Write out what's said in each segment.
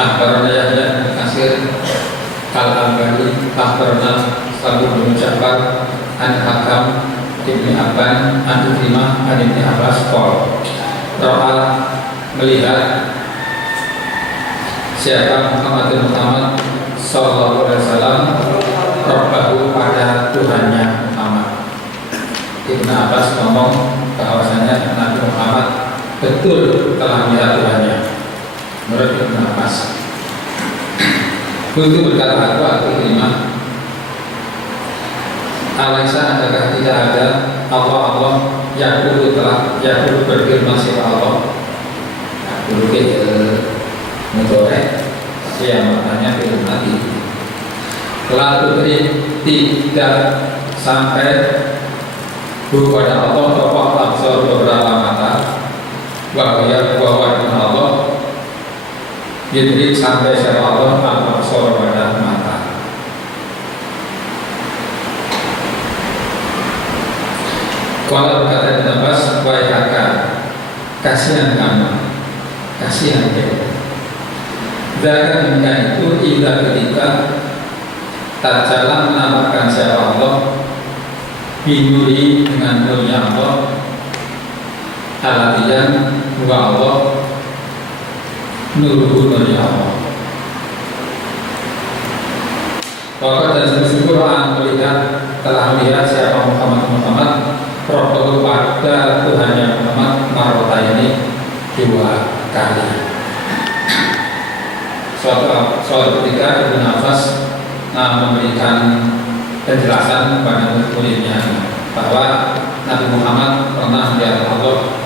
Akhbarana Yahya bin Katsir Al-Albani akhbarana Abu bin Ja'far an Hakam Ibn Abban an Ikrimah an Ibn Abbas qala ra'a melihat siapa Muhammad sallallahu alaihi wasallam Rabbahu pada Tuhannya Muhammad. Ibn Abbas ngomong bahwasanya Nabi Muhammad betul telah melihat Tuhannya. Menurut Ibn Abbas, itu berkata aku Ikrimah, Alaisa adakah tidak ada Allah yang dulu telah yang dulu berfirman siapa Allah dulu mudorek tapi yang maknanya belum mati. Lalu tidak sampai kepada Allah bahwa absor beberapa mata bahwa Allah jadi sampai siapa Allah absor pada mata. Kalau berkata Ibn Abbas, wahai kakak, kasihan kamu, kasihan dia. Zakat demikian itu ila ketika tak jalan menampakkan siapa Allah binuri dengan nurnya Allah alatian wa Allah nurnya Allah. Waktu dan sungguh-sungguh melihat telah melihat siapa Muhammad Rabbul pada Tuhannya Muhammad marota ini 2 kali. Suatu ketika Ibn Abbas memberikan penjelasan kepada murid-muridnya bahwa Nabi Muhammad pernah melihat Allah.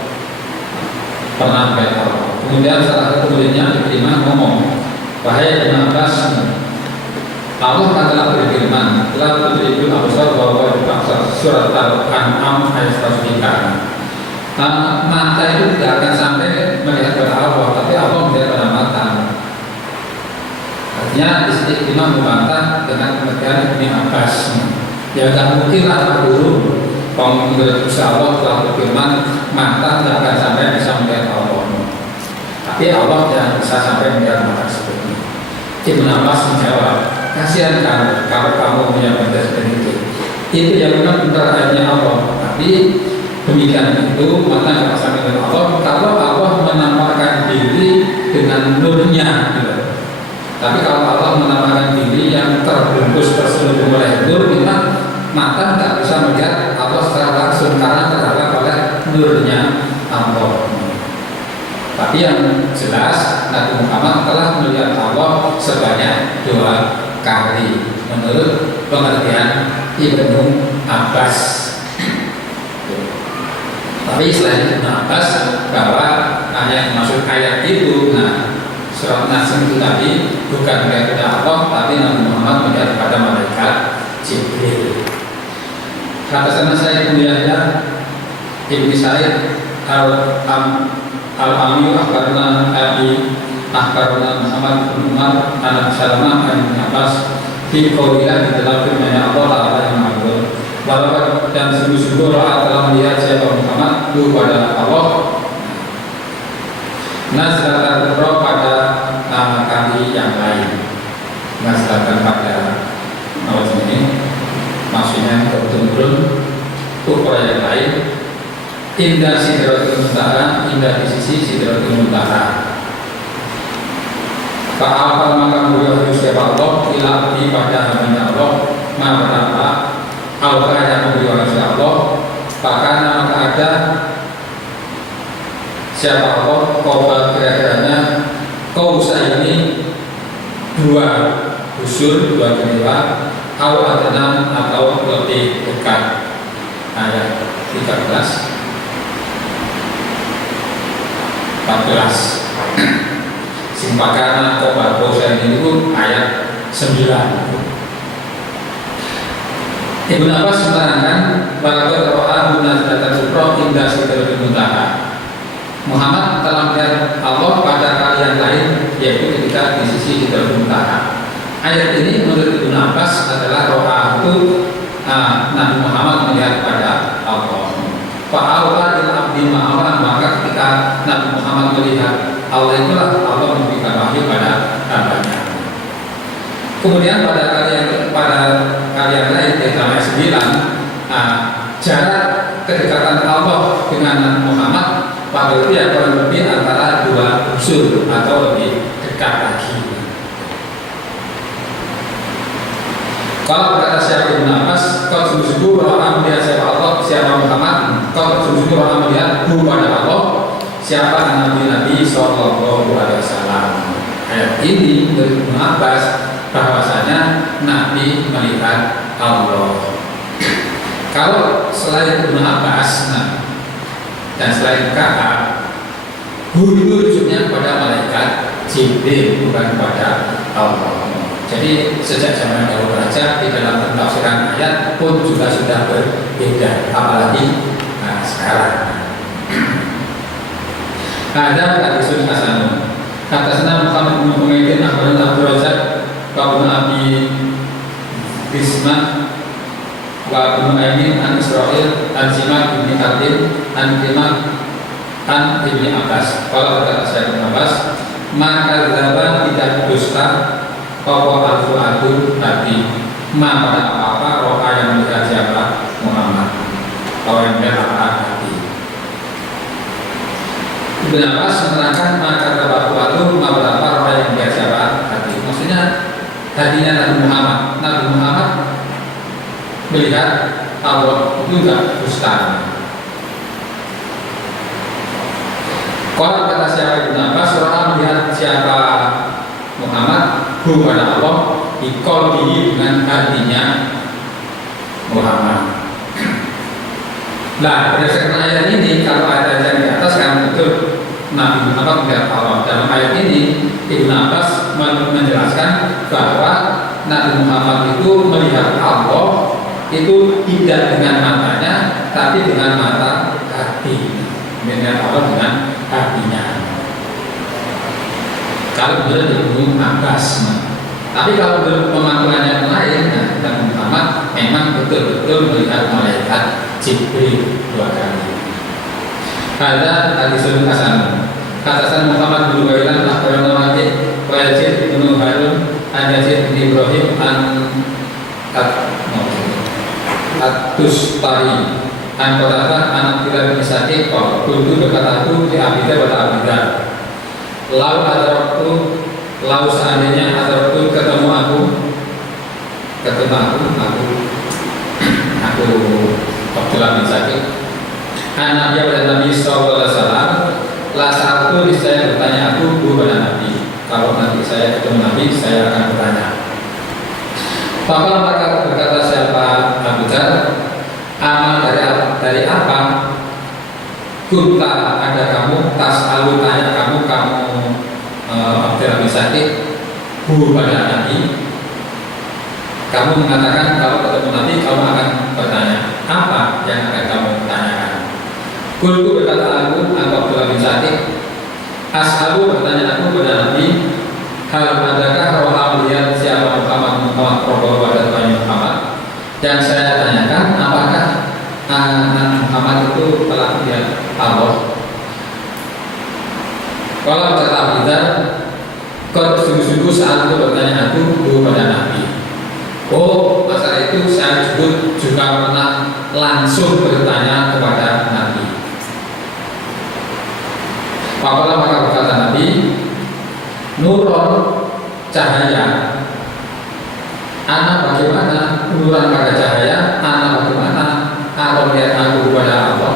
Kemudian salah satu muridnya Ikrimah ngomong, wahai Ibn Abbas, Allah telah berfirman, telah tudrikul absar bahwa dipaksa surat Al-An'am ayat 103. Mata itu tidak akan sampai melihat pada Allah, tapi Allah melihat pada mata. Artinya di sini Ikrimah membantah dengan pengertian Ibn Abbas. Ya tidak mungkin lah dulu menurut Allah telah berfirman, mata tidak akan sampai bisa melihat Allah. Tapi Allah yang bisa sampai melihat mata seperti ini. Ibn Abbas menjawab, kasihan kamu kalau kamu punya benda seperti itu. Itu yang memang benar hanya Allah. Tapi demikian itu maka tidak sampai dengan Allah. Kalau Allah menampakkan diri dengan nurnya, gitu. Tapi kalau Allah menampakkan diri yang terbungkus terselubung oleh nur, mata tidak bisa melihat Allah secara langsung karena terhalang oleh nurnya Allah. Tapi yang jelas Nabi Muhammad telah melihat Allah sebanyak 2 kali menurut pengertian Ibnu Abbas. Tapi selain Ibnu Abbas bahwa yang maksud ayat itu, surat Nas itu tadi bukan melihat kepada Allah, tapi Nabi Muhammad melihat kepada malaikat Jibril. Kata sana saya kemudian Ibnu Sa'id Al-Ami akhbarna Abi akhbarna Muhammad bin Umar anak Salamah bin Abbas fi qawliya di dalam firman Allah Ta'ala yang maha. Bahwa dan sungguh-sungguh Allah telah melihat siapa Muhammad itu pada Allah. Nazlatan ukhra pada kali yang lain. Nazlatan pada awal ini maksudnya turun ukhra yang lain. Indah sidratul muntaha, indah di sisi sidratul muntaha. Fa'al maka beliau siapa Allah ila abdi pada hambanya Allah maka Allah yang memberi siapa Allah maka ada siapa Allah koba kira-kiranya kausa ini 2 busur 2 jendela atau lebih dekat. Ayat 13 14 Simpakana kobar kausa ini itu ayat 9. Ibnu Abbas menerangkan bahwa roha guna data sukro indah sidratul muntaha. Muhammad telah melihat Allah pada kali yang lain, yaitu ketika di sisi sidratul muntaha. Ayat ini menurut Ibnu Abbas adalah roha itu Nabi Muhammad melihat pada Allah. Fa'awla il abdi ma'awla, maka ketika Nabi Muhammad melihat Allah Allah itulah Allah memberikan wahyu pada hambanya. Kemudian pada kalian lain yaitu ayat 9, jarak kedekatan Allah dengan Nabi Muhammad pada itu ya kurang lebih antara 2 usul atau lebih dekat lagi. Kalau berkata siapa Ibn Abbas, kau sungguh-sungguh orang melihat siapa Allah, siapa Muhammad, kau sungguh-sungguh orang melihat pada Allah, siapa Nabi Sallallahu Alaihi Wasallam. Ayat ini dari Ibn Abbas bahwasanya Nabi melihat Allah. Kalau selain Ibn Abbas dan selain Ka'ab, itu rujuknya kepada malaikat Jibril, bukan kepada Allah. Jadi sejak zaman dahulu saja di dalam pentafsiran ayat pun juga sudah berbeda, apalagi sekarang. Ada hadisun hasanun. Atasna Muhammad bin Umayyah akhbarana Abdul Razak wa Ibnu Abi Bismah wa Ibnu Aimin an Israil an Simak bin Hatim an Timah an Ibni Abbas. Kalau berkata saya Ibn Abbas, maka zaman tidak dusta bahwa al-fu'adu hati pada apa-apa roha yang melihat siapa Muhammad, kalau yang melihat apa hati. Ibn Abbas menerangkan maka al-fu'adu pada apa roha yang melihat siapa hati. Maksudnya hatinya Nabi Muhammad melihat Allah itu enggak dusta. Kalau kata siapa Ibn Abbas, roha melihat siapa Muhammad kepada Allah dikolbihi dengan hatinya Muhammad. Nah, berdasarkan ayat ini, kalau ayat yang di atas kan betul Nabi Muhammad melihat Allah. Dalam ayat ini Ibn Abbas menjelaskan bahwa Nabi Muhammad itu melihat Allah itu tidak dengan matanya, tapi dengan mata hati. Melihat Allah dengan hatinya. Kalau beliau di Ibnu Abbas, tapi kalau beliau pemahamannya yang lain, Nabi Muhammad memang betul-betul melihat malaikat Jibril 2 kali. Ada hadisul hasan. Katasan Muhammad bin Bailan akhbarana Malik wa Yazid bin Harun an Yazid bin Ibrahim an At-Tustari an Qatadah an Abdullah bin Sa'id qultu berkataku di Abidah wa Abidah. Lau seandainya ada waktu ketemu aku Abdullah bin Sa'id anak dia pada Nabi Sallallahu Alaihi Wasallam. Lah saat itu saya bertanya aku kepada Nabi. Kalau nanti saya ketemu Nabi, saya akan bertanya. Maka berkata siapa Abu Dzar, amal dari apa? Kunta ada kamu tas alu tanya kamu Abdullah bin Sa'id pada Nabi. Kamu mengatakan kalau ketemu Nabi kamu akan bertanya apa yang akan kamu tanyakan. Kultu berkata aku Abdullah bin Sa'id, ashabu bertanya aku kepada Nabi, hal adakah roha melihat siapa Muhammad pada Tuhan Muhammad? Yang saya tanyakan apakah Nabi Muhammad itu telah melihat Allah? Kalau kata Abdullah, kau sungguh-sungguh saat itu bertanya aku kepada Nabi. Oh, masalah itu saya juga pernah langsung bertanya kepada Nabi. Apabila maka berkata Nabi, nuron cahaya. Anak bagaimana nuran pada cahaya? Anak bagaimana kalau melihat aku kepada Allah?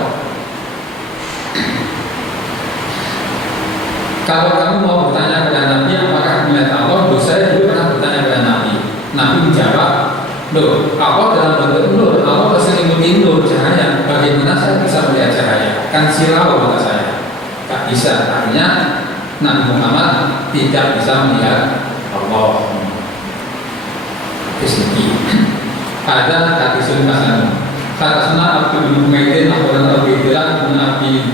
Kalau kamu mau bertanya kepada Nabi apakah melihat Allah, saya dulu pernah bertanya kepada Nabi. Nabi menjawab, loh, Allah dalam bentuk nur, Allah keselimuti nur cahaya. Bagaimana saya bisa melihat cahaya? Kan silau kata saya. Tak bisa. Artinya Nabi Muhammad tidak bisa melihat Allah. Kesiki. Ada hadisul hasan. Kata sana Abdul bin Umayyah akhbarana Abu Hurairah an Abi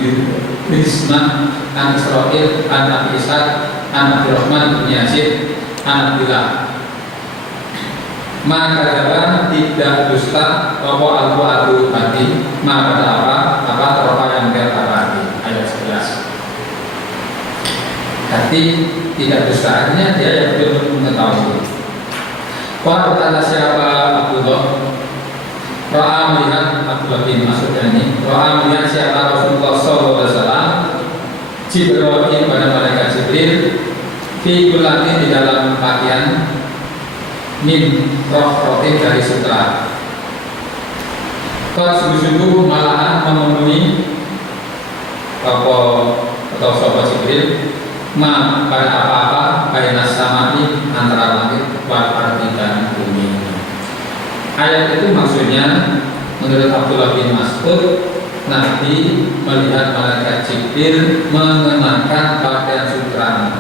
Bismah an Israil an Abi Ishaq an Abdurrahman bin Yazid an Abdullah. Maka dapat tidak dusta apa al-fu'adu hati maka apa teropa yang dia hati. Ayat 11. hati tidak dusta, artinya dia yang betul mengetahui. Kalau berkata siapa Abdullah, Ra'a melihat Abdullah bin Mas'ud ini, Ra'a melihat siapa Rasulullah SAW Jibril pada malaikat Jibril fi kulati di dalam pakaian min roh dari sutra. Kalau sungguh-sungguh malahan memenuhi atau sahabat Jibril pada apa-apa baina samai antara langit wal ardi dan bumi. Ayat itu maksudnya menurut Abdullah bin Mas'ud, Nabi melihat malaikat Jibril mengenakan pakaian sutra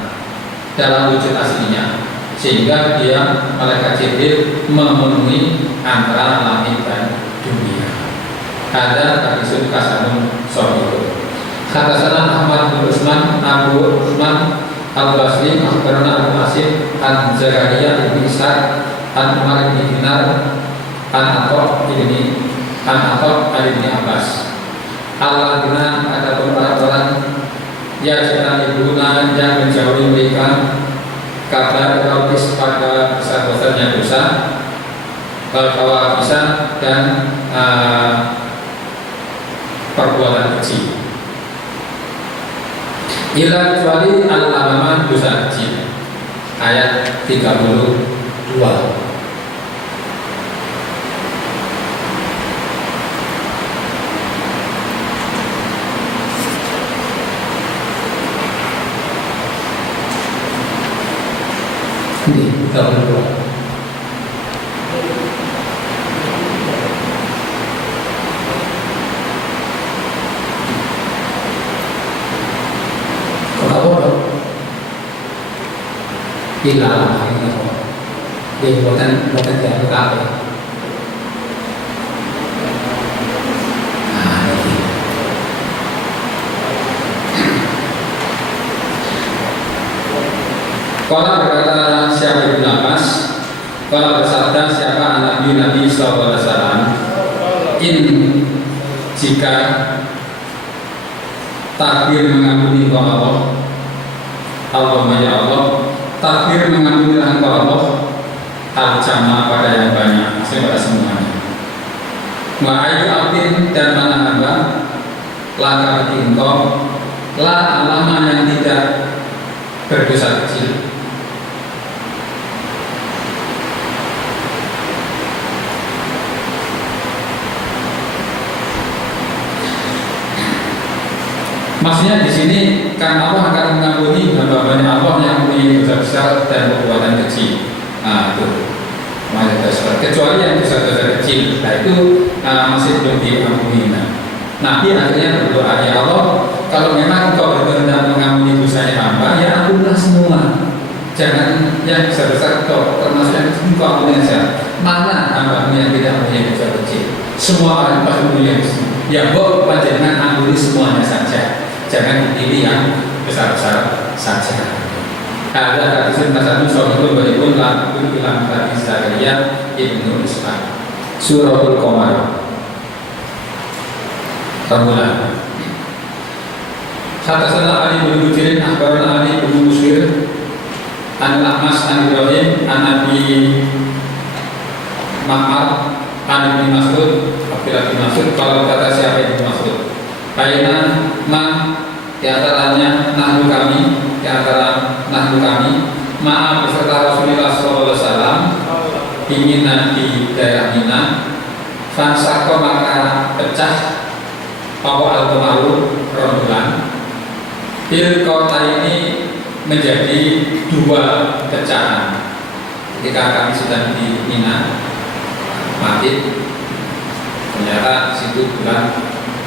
dalam wujud aslinya, sehingga dia malaikat Jibril memenuhi antara langit dan dunia. Ada hadisun kasanun sohibu. Kata sana Ahmad bin Usman, Abu Usman Al-Basri, Akhbarana Abu Asim, An-Zakaria bin Ishaq, An-Umar bin Dinar, An-Atok bin Abbas. Allah bina ada orang-orang yang sedang ibuna yang menjauhi mereka kabar erotis pada besar-besarnya dosa, bahwa bisa dan perbuatan kecil. Ila kecuali al-amaman dosa kecil. Ayat 32. Ini 32. Hilang ini kok. Dia bukan tidak berkata. Kalau berkata siapa bin Abbas, kalau bersabda siapa Nabi SAW, jika takbir mengampuni Allah, Allahumma ya Allah, takbir mengampuni Allah, al-jama pada yang banyak, maksudnya pada semuanya. Wa'ayu abdin dan mana hamba, laka bagi engkau, la alama yang tidak berdosa kecil. Maksudnya di sini kan Allah akan mengampuni hamba-hambanya Allah yang mempunyai dosa besar dan perbuatan kecil. Itu kecuali yang dosa-dosa kecil, nah itu masih belum diampuni. Nabi akhirnya berdoa, ya Allah, kalau memang Engkau berkehendak mengampuni dosanya hamba, ya ampunilah semua. Jangan yang besar-besar Engkau, termasuk yang Engkau ampuni saja. Mana hamba yang tidak mempunyai dosa kecil? Semua orang pasti mempunyai dosa. Ya Bob, panjenengan ampuni semuanya saja. Jangan dipilih yang besar-besar saja. Ada hadis Nasabi Sohibul Baribun Lakul Ilam Hadis Zakaria Ibnu Ishaq Suratul Qamar Rambulan. Kata sana Ali bin Bujirin Akhbarana Ali bin Musir An-Ahmas An-Ibrahim An-Nabi Ma'ar An-Nabi Mas'ud Abdullah bin Mas'ud. Kalau kata siapa Ibnu Mas'ud, Baina ma di antaranya nahnu kami, di antara nahnu kami maaf beserta Rasulullah SAW ingin di daerah Mina, fansako maka pecah pokok al-maru rombulan. Bil kota ini menjadi dua pecahan. Ketika kami sedang di Mina mati, ternyata situ bulan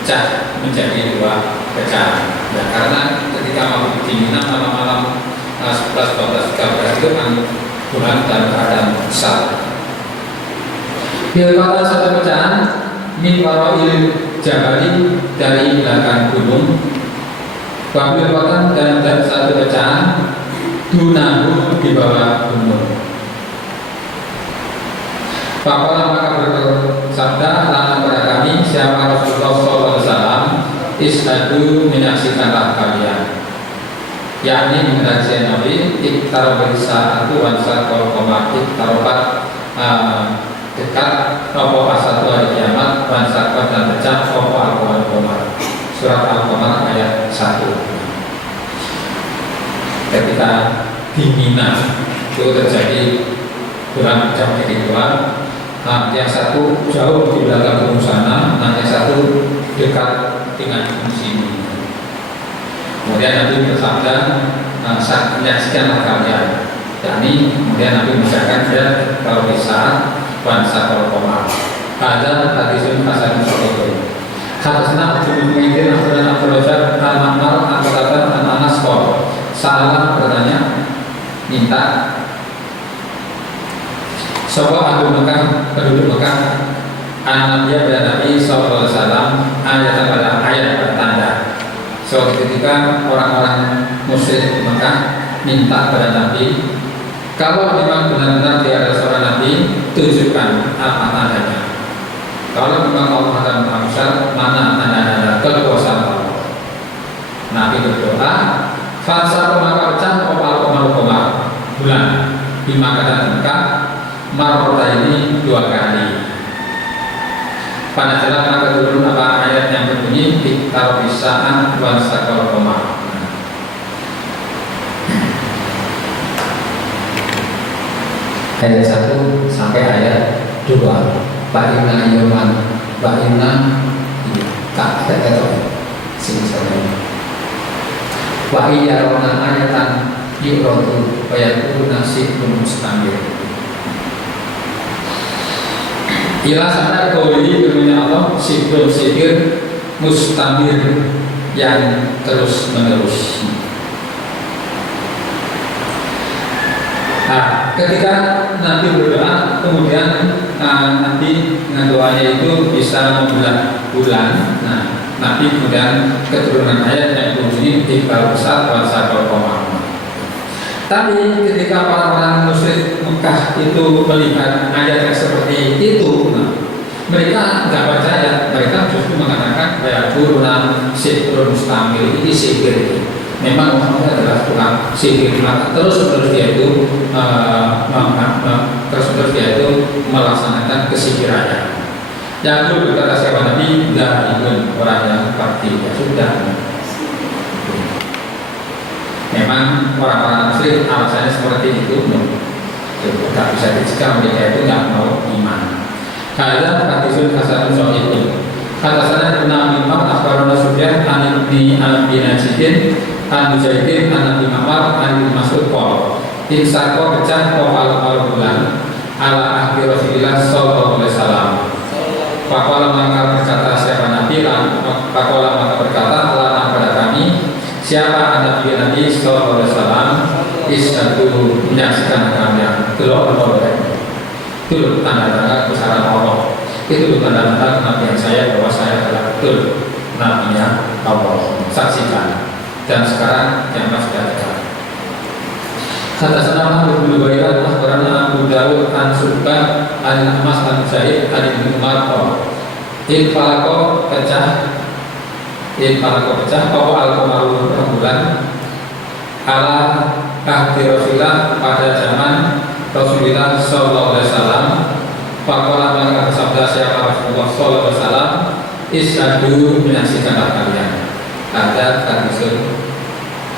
pecah menjadi dua pecahan. Ya, karena ketika mau di Mina malam-malam 11, 12, 13 itu kan bulan dalam keadaan besar. Bil kota satu pecahan min warail jabali dari belakang gunung. Wabil kota dan satu pecahan dunahu di bawah gunung. Pakola maka bersabda lana kepada kami siapa Rasulullah SAW, ishadu menyaksikanlah kalian. yakni mengenai Nabi iktar bersatu wansa kolkoma iktarobat dekat opo asatu hari kiamat wansa dan pecah opo al-Qamar surat Al-Qamar ayat 1. Ketika di Mina itu terjadi bulan jam kedua, yang satu jauh di belakang gunung sana, yang satu dekat dengan gunung sini. Kemudian Nabi bersabda, saat menyaksikan kalian, yakni kemudian Nabi misalkan dia kalau bisa bangsa Al-Qamar. Ada hadisun hasan sahih. Hadasna Abdul Mu'min Abdul Razak Al-Ma'mar Al-Qatadah An-Anas qol. Salah bertanya, minta Sopo ahli Mekah, penduduk Mekah, Nabi dan Nabi SAW ayat pada ayat bertanda. Suatu ketika orang-orang musyrik Mekah minta pada Nabi, kalau memang benar-benar dia adalah seorang Nabi, tunjukkan apa tandanya. Kalau memang Allah akan mengaksar, mana tanda-tanda kekuasaan Allah. Nabi berdoa, Fasa maka pecah Al-Qamar bulan di Makkah Mekah marota ini 2 kali. Pada jalan maka turun apa ayat yang berbunyi Iktar bisaan wansakal Qamar. Ayat 1 sampai ayat 2. Ba'inna yoman Ba'inna tak ada kata sini saja. Wa iya rona ayatan yurotu wayakul nasibun mustamir. Ila sana kauli firman Allah sibun sihir mustamir yang terus menerus. Ketika Nabi berdoa, kemudian Nabi dengan doanya itu bisa membulat bulan. Nabi kemudian keturunan ayat yang berbunyi Iqbal besar bahasa Al-Qamar. Tapi ketika orang-orang musyrik Mekah itu melihat ayat yang seperti itu, mereka tidak percaya. Mereka justru mengatakan bahwa turunan sihir mustamil ini sihir. Memang orangnya adalah tukang sihir. Terus dia itu melaksanakan kesihirannya. Yang itu berkata siapa Nabi, dah ikut orang yang pasti ya sudah. Memang orang-orang musyrik alasannya seperti itu, tidak bisa dicegah mereka itu nggak mau iman. Kalau hadisun hasanun sahihun, kata sana Nabi Muhammad akhbarana Sufyan an ibni bin Najidin an Mujaidin an Nabi Muhammad an Ibnu Mas'ud qol. Insako pecah al bulan ala ahli Rasulillah sallallahu alaihi wasallam. Pakola maka berkata siapa Nabi, Pakola maka berkata Allah kepada kami, siapa Nabi sallallahu alaihi wasallam isatu menyaksikan kalian. Itu tanda-tanda kebesaran Allah. Itu tanda-tanda kenabian saya bahwa saya adalah betul nabinya Allah. Saksikan. Dan sekarang kiamat sudah dekat. Kata senama Ibnu Bayran akhbarana Abu Dawud an Subban an Mas an Zaid an Ibnu Umar in falako pecah bahwa al-Qamar rembulan ala ahdi Rasulullah pada zaman Rasulullah sallallahu alaihi wasallam. Faqala maka bersabda siapa Rasulullah sallallahu alaihi wasallam isyadu menyaksikanlah kalian. Ada hadisun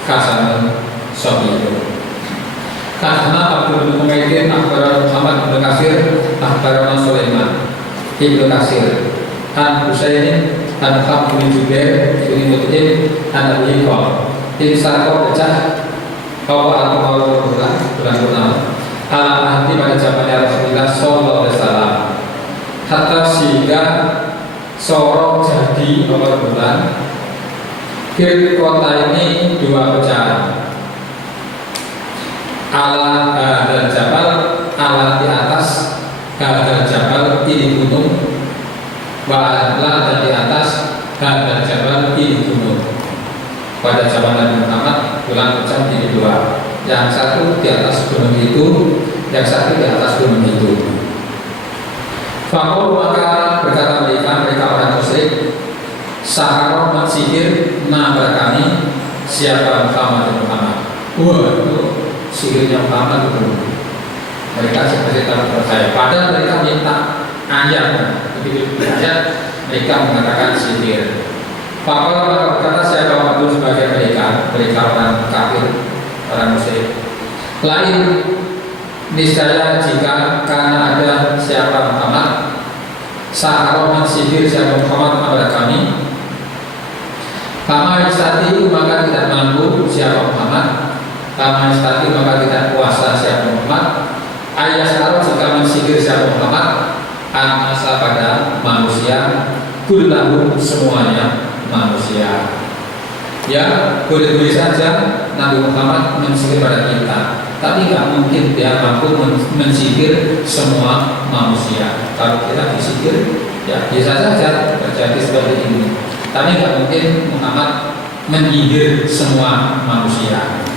hasanun sahihun. Karena Abdul bin Umayyah akhbarana Muhammad bin Katsir akhbarana Sulaiman ibnu Katsir an Husain an Khamd bin Jubair bin Mut'im an Abi Qal insako pecah bahwa al-Qamar bulan ala ahdi pada zamannya Rasulullah sallallahu alaihi wasallam hatta sehingga sorok jadi bulan di kota ini 2 pecahan. Ala hadal jabal, ala di atas hadal jabal ini gunung, wa dan di atas hadal jabal ini gunung. Pada zaman Nabi Muhammad bulan pecah jadi 2. Yang satu di atas gunung itu, yang satu di atas gunung itu. Fakul maka berkata mereka orang musyrik, Saharoh sihir nah kami siapa Muhammad. wah itu sihirnya Muhammad itu. Mereka seperti tak percaya. Padahal mereka minta ayat, begitu ayat mereka mengatakan sihir. Maka berkata siapa waktu sebagai mereka orang kafir, orang musyrik. Lain niscaya jika karena ada siapa Muhammad Saharoman sihir siapa Muhammad kepada kami, kama istati maka tidak mampu siapa Muhammad, kama istati maka tidak kuasa siapa Muhammad, ayah saharoh jika mensihir siapa Muhammad, anasa pada manusia, kullahu semuanya manusia. Ya boleh-boleh saja Nabi Muhammad mensihir pada kita, tapi nggak mungkin dia mampu mensihir semua manusia. Kalau kita disihir, ya bisa saja terjadi seperti ini. Tapi nggak mungkin Muhammad menyihir semua manusia.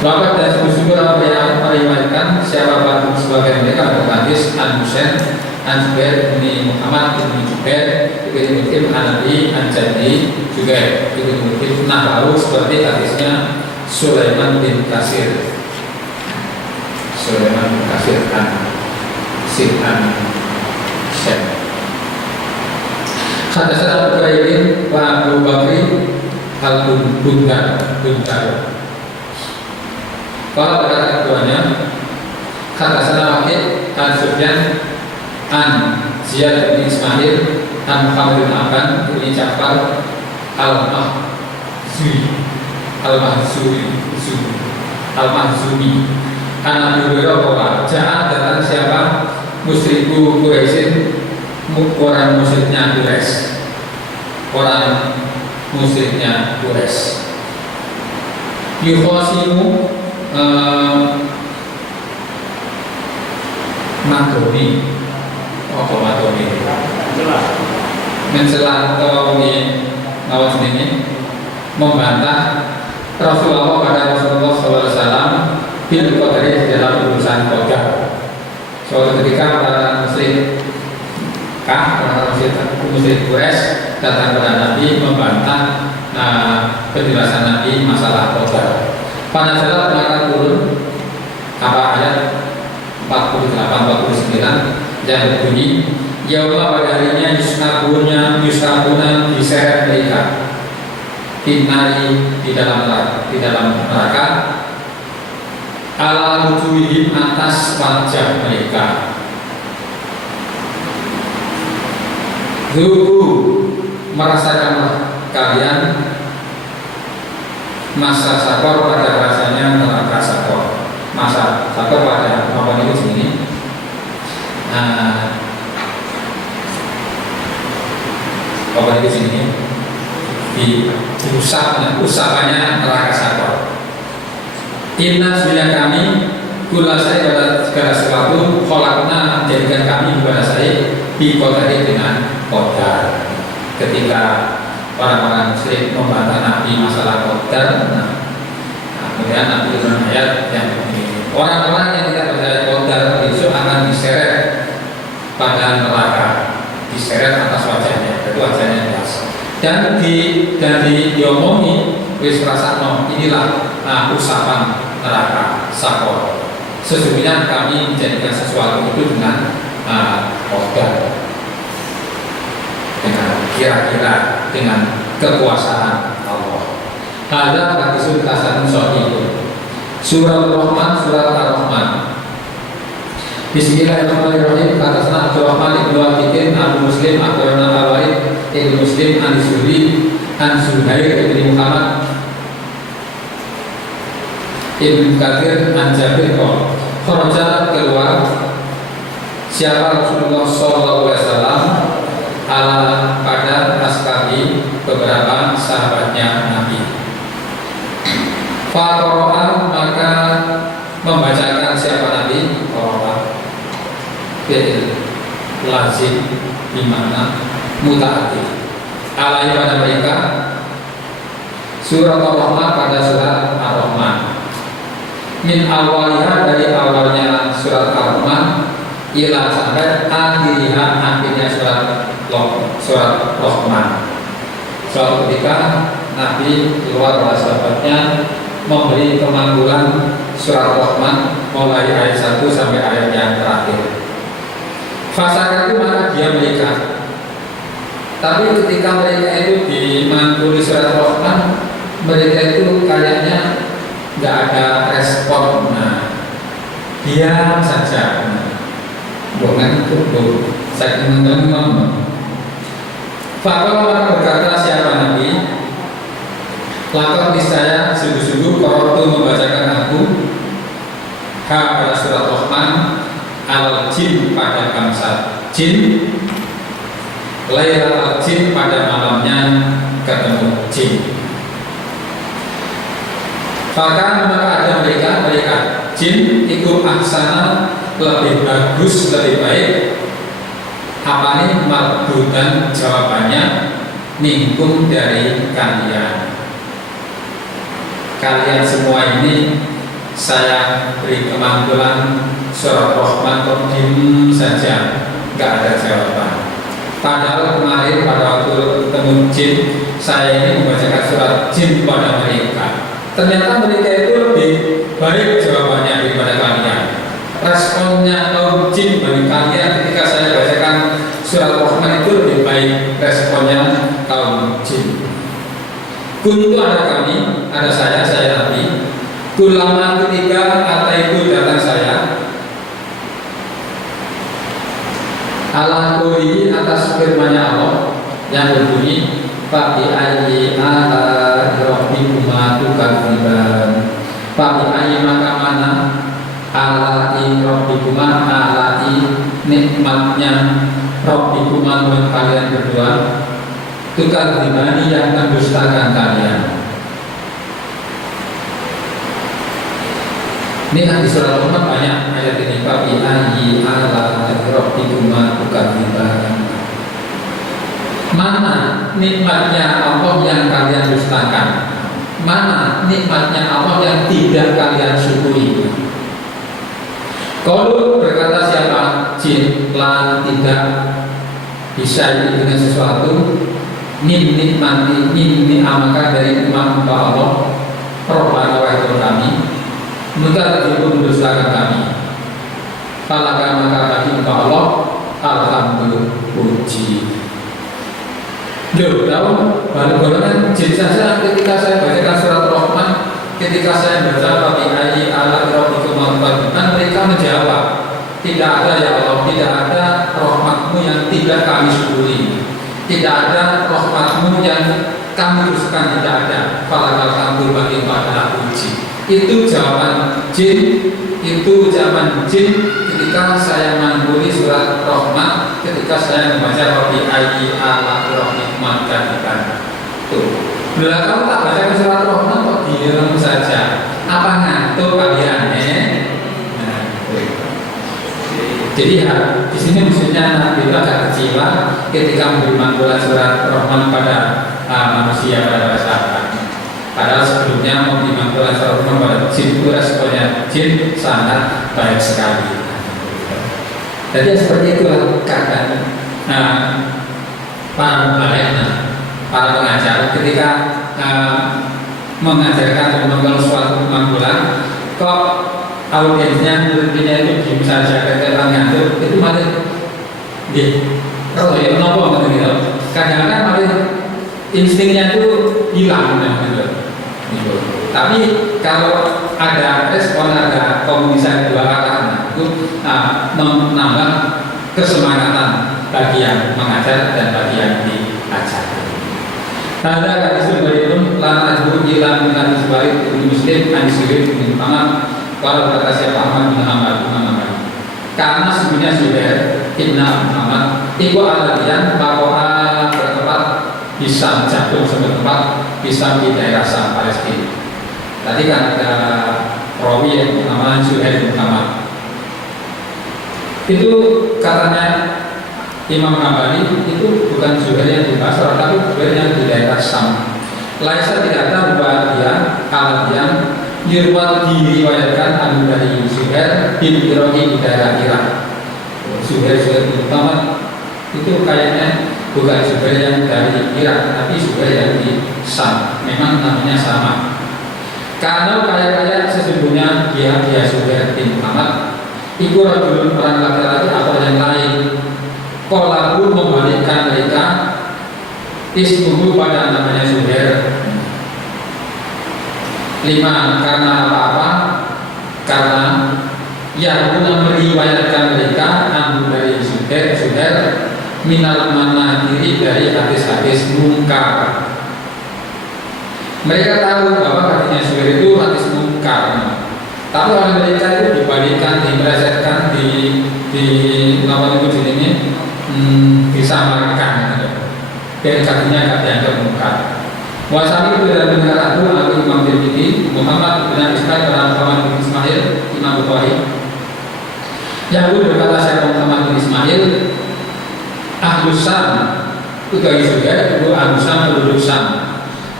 Bapak dan sungguh-sungguh apa yang meriwayatkan siapa pun sebagai mereka berhadis An-Husain An-Jubair bin Muhammad bin Jubair bin Mutim An-Nabi An-Jadi juga bin Mutim Nabaru seperti hadisnya Sulaiman bin Kasir. Sulaiman bin Kasir An-Sir'an Syed Hadasana Abu Bakrin wa Abu Bakri Al-Bundar kalau berkata keduanya Hadasana Waqid Al-Sufyan An Ziyad bin Ismail An Muhammad bin Abban bin Ja'far Al-Mahzumi An Abi Hurairah bahwa jangan datang siapa musyriku Quraisyin, orang musyriknya Quraisy, orang musyriknya Quraisy. Yukhasimu Madoni, apa Madoni? Mencela atau ngawas ini membantah Rasulullah pada Rasulullah SAW bil qadari dalam urusan qadar. Suatu ketika para musyrik musyrik Quraisy datang kepada Nabi membantah penjelasan Nabi masalah qadar. Panasalah maka turun apa ayat 48-49 yang berbunyi yauma pada harinya yusnabuna diseret mereka Tinari di dalam neraka ala wujuhihim atas wajah mereka. Zuku merasakanlah kalian masa sakor pada rasanya neraka sakor. Masa sakor pada apa itu sini? Apa itu sini? Di usapanya neraka sakor. Inna sebenarnya kami kula saya pada segala sesuatu kolakna jadikan kami kepada saya dikodari dengan kodar. Ketika orang-orang musyrik membantah Nabi masalah kodar, kemudian Nabi dengan ayat yang begini, orang-orang yang tidak percaya kodar besok akan diseret pada neraka, diseret atas wajahnya, itu wajahnya jelas. Dan diomongi wis rasakno inilah usapan neraka sakor. Sesungguhnya kami menjadikan sesuatu itu dengan kodar, dengan kira-kira, dengan kekuasaan Allah. Ada hadisul hasanun shahih. Surah Ar-Rahman, surat Ar-Rahman. Bismillahirrahmanirrahim. Kata sana Abdul Rahman ibnu Waqitin Abu Muslim Akhbarana Al-Walid ibnu Muslim An-Zuhri An-Zuhair ibnu Muhammad ibnu Kathir An-Jabir kharaja keluar siapa Rasulullah SAW ala pada askari beberapa sahabatnya Nabi. Faqara'a maka membacakan siapa Nabi fi'il lazim dimana mutaati alai pada mereka surat Ar-Rahman pada surat Ar-Rahman min awalnya dari awalnya surat Ar-Rahman ila sampai akhirnya surat Rahman. Suatu ketika Nabi keluar oleh sahabatnya memberi pemanggilan surat Rahman mulai ayat 1 sampai ayat yang terakhir. Fasaka itu maka dia mereka. Tapi ketika mereka itu dimangkuli surat Rahman, mereka itu kayaknya nggak ada respon. Nah, diam saja. Bukan itu, saya ngomong. Fakal maka berkata siapa Nabi, lakon niscaya sungguh-sungguh koratu membacakan aku pada surat Rahman al jin pada bangsa jin, Lailatul al jin pada malamnya ketemu jin. Bahkan maka ada mereka jin itu aksana lebih bagus, lebih baik. Apa nih mardu dan jawabannya minkum dari kalian. Kalian semua ini saya beri kemanggilan surat Rahman kok diem saja, nggak ada jawaban. Padahal kemarin pada waktu ketemu jin, saya ini membacakan surat jin pada mereka. Ternyata mereka itu lebih baik jawabannya daripada kalian. Responnya kaum jin bagi kalian ketika saya bacakan surat Rahman itu lebih baik responnya kaum jin. Kuntu ada kami, ada saya Nabi. Kulama ketika kata itu datang saya ala kuri atas firman-Nya Allah yang berbunyi Fabi ayyi ala rabbikuma tukadziban. Fabi ayyi maka mana ala rabbikuma ala nikmatnya rabbikuma buat kalian berdua tukadzibani yang mendustakan kalian. Ini di surat Rahman banyak ayat ini. Fabi ayyi ala rabbikuma tukadziban. Mana nikmatnya Allah yang kalian dustakan? Mana nikmatnya Allah yang tidak kalian syukuri? Kalau berkata siapa jin lan tidak bisa dengan sesuatu min nikmati min ni'amaka dari nikmat Allah Rabbana wa Tuhan kami maka itu mendustakan kami. Falaka maka bagi Allah alhamdulillah puji. Loh, tahu baru-baru jin saja ketika saya bacakan surat Rahman, ketika saya baca Fabi ayyi ala rabbikum tukadziban, mereka menjawab, tidak ada ya Allah, tidak ada rahmatmu yang tidak kami syukuri, tidak ada rahmatmu yang kami teruskan, tidak ada. Falakal hamdu bagi pada puji. Itu jawaban jin, itu jawaban jin ketika saya mengguli surat Rahman, ketika saya membaca Fabi ayyi ala rabbikum tukadziban. Tuh, bila kamu tak baca surat Rahman kok diam saja? Apa ngantuk kalian? Nah, jadi ya di sini maksudnya Nabi agak kecilan ketika memberi mangkulan surat Rahman pada manusia, pada sahabat. Padahal sebelumnya memberi mangkulan surat Rahman pada jin itu responnya jin sangat baik sekali. Jadi seperti itulah keadaan para para pengajar ketika mengajarkan atau mengangkat suatu pemangkulan, kok audiensnya muridnya itu diam saja ketika ngantuk, itu malah kalau ya kenapa gitu, kadang-kadang malah instingnya itu hilang gitu. Tapi kalau ada respon, ada komunikasi dua arah, itu menambah kesemangatan bagi yang mengajar dan bagi yang diajar. Ada hadis berikut lan ajbu ila min al-Bukhari Muslim an Zuhair bin Muhammad kalau kata siapa Ahmad bin Muhammad karena sebenarnya Zuhair bin Muhammad itu aladian bahwa bertempat bisa jatuh setempat bisa di daerah Sam Palestina. Tadi kan ada rawi yang bernama Zuhair bin Muhammad. Itu katanya Imam Ghazali itu bukan Zuhair yang di Basra, tapi Zuhair yang di daerah Sam. Laisa tidak tahu bahwa dia aladian Yurwat diriwayatkan anu dari Zuhair bin Irohi di daerah Irak. Zuhair bin Muhammad itu kayaknya bukan Zuhair yang dari Irak, tapi Zuhair yang di Sam. memang namanya sama. Kalau kaya-kaya sesungguhnya dia Zuhair bin Muhammad itu rajulun orang laki-laki atau yang lain. Kolabu membalikkan mereka ismuhu pada namanya Zuhair. 5. Karena apa-apa? Karena yang meriwayatkan mereka anu dari Zuhair minal manakiri dari hadis-hadis mungkar. Mereka tahu bahwa hadisnya Zuhair itu hadis mungkar. Tapi oleh mereka itu dibandingkan, dimelesetkan, lawan itu ini disamarkan. Dan hadisnya tidak dianggap mungkar. Wasami itu dalam dengar aku Imam Tirmidzi, Muhammad bin Ishaq dan Muhammad bin Ismail, Imam Bukhari. Yang berkata saya Muhammad bin Ismail, Ahlus Sam itu dari Zuhair, itu Ahlus Sam penduduk Sam.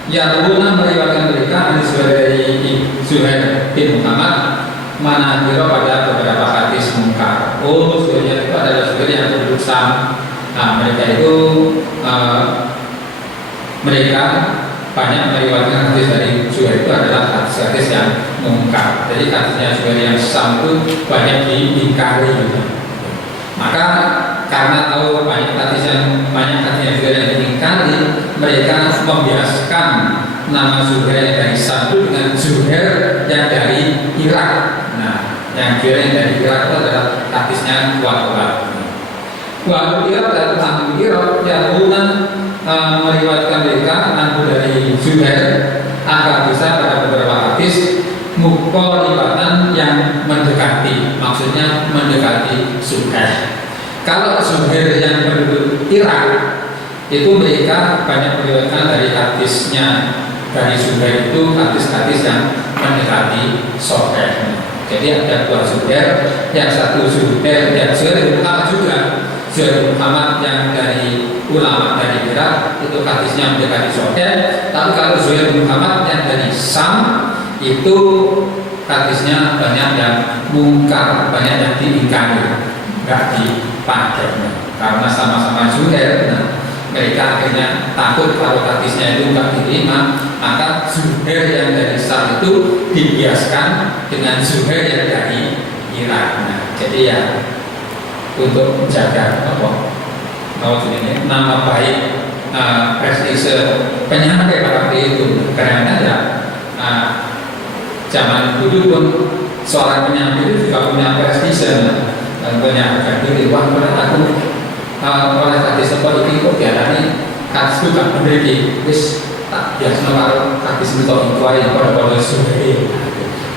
Yang meriwayatkan mereka dari Zuhair bin Muhammad mana kira pada beberapa hadis mungkar. Oh, Zuhair itu adalah Zuhair yang penduduk Sam. Nah, mereka itu mereka banyak meriwayatkan hadis dari Zuhair itu adalah hadis-hadis yang mungkar. Jadi hadisnya Zuhair yang Sam itu banyak diingkari gitu. Maka karena tahu banyak hadis yang Zuhair yang diingkari, mereka membiaskan nama Zuhair dari Sam itu dengan Zuhair yang dari Irak. Nah, yang Zuhair yang dari Irak itu adalah hadisnya kuat-kuat. Waktu Irak dan Abu Irak yang meriwayatkan mereka anu dari Zuhair agar bisa pada beberapa hadis muqaribatan yang mendekati, maksudnya mendekati Zuhair. Kalau Zuhair yang penduduk Irak itu mereka banyak meriwayatkan dari hadisnya dari Zuhair itu hadis-hadis yang mendekati Sahih. Jadi ada dua Zuhair, yang satu Zuhair yang Zuhair Muhammad juga, Zuhair Muhammad yang dari ulama dari Irak itu hadisnya mendekati Sahih. Tapi kalau Zuhair Muhammad yang dari Sam itu hadisnya banyak yang mungkar, banyak yang diingkari, nggak dipakai. Karena sama-sama Zuhair, mereka akhirnya takut kalau hadisnya itu nggak diterima, maka Zuhair yang dari Sam itu dibiaskan dengan Zuhair yang dari Irak. Nah, jadi ya untuk menjaga ini nama baik prestise penyampai pada waktu itu, karena ya zaman dulu pun seorang penyampai itu juga punya prestise dan punya harga diri. Wah, aku oleh hadis seperti ini kok diarani hadis itu gak bener iki wis tak biasa karo hadis untuk inquiry pada Zuhair.